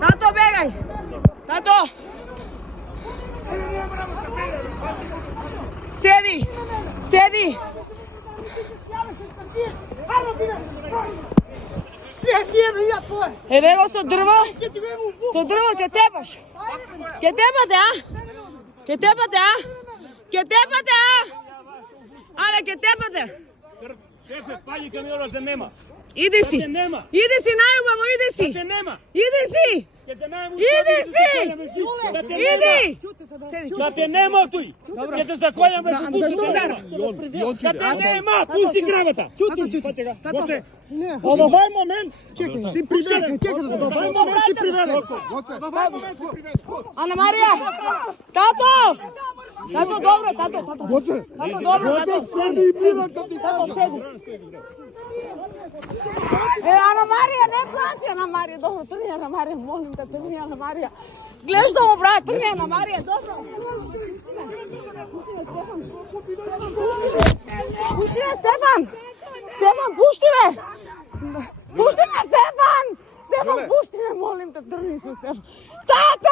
Тато, бегај! Тато! Седи! Седи! Еве го со дрво! Со дрво ќе тепаш! Ќе тепате, а? Ќе тепате, а? Ќе тепате, а? Абе, ќе тепате! Шефе, паѓи камионот, нема! Иди си! Иди си, најубаво, иди си! Иди си! Иди си! Иди! Да те нема тој! Ќе те закојам без Зашто удара? Да те нема! Пусти кравата! Од овај момент си приведен. Од овај момент си приведен. Ана Марија! Тато! Тато, добро, тато! Тато, добро, тато! Седи и бира кога ти Тато, кажам. седи! Ана Марија, не плачи, Ана Марија, добро, трни Ана Марија, молим те, трни Ана Марија. Гледаш да му брат, трни Ана Марија, добро. Пушти ме, Стефан! Стефан, пушти ме! Пушти ме, Стефан! Стефан, пушти ме, молим те, трни се, Стефан. Тато!